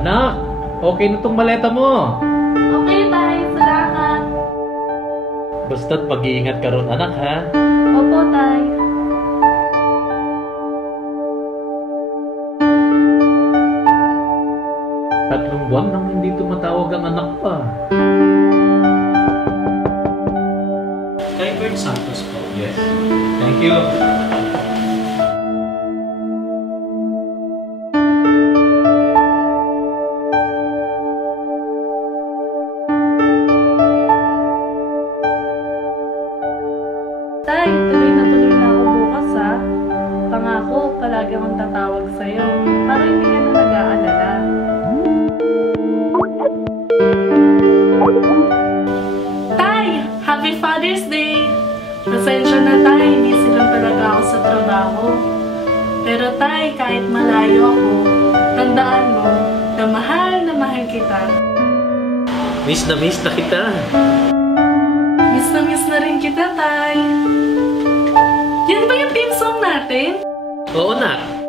Anak, okay na tong maleta mo. Okay, tay. Salamat. Basta't mag-iingat ka ron, anak, ha? Opo, tay. Tatlong buwan nang hindi tumatawag ang anak pa. Kay Bert Santos po. Yes. Thank you. Tay, tuloy na ako bukas ha. Pangako, palagi akong tatawag sa'yo. Para hindi ka na nag-aalala. Tay! Happy Father's Day! Pasensya na tay, hindi silang talaga ako sa trabaho. Pero tay, kahit malayo ako, tandaan mo na mahal kita. Miss na kita. Miss na rin kita, tay. Yan ba yung theme song natin? Oo, nak.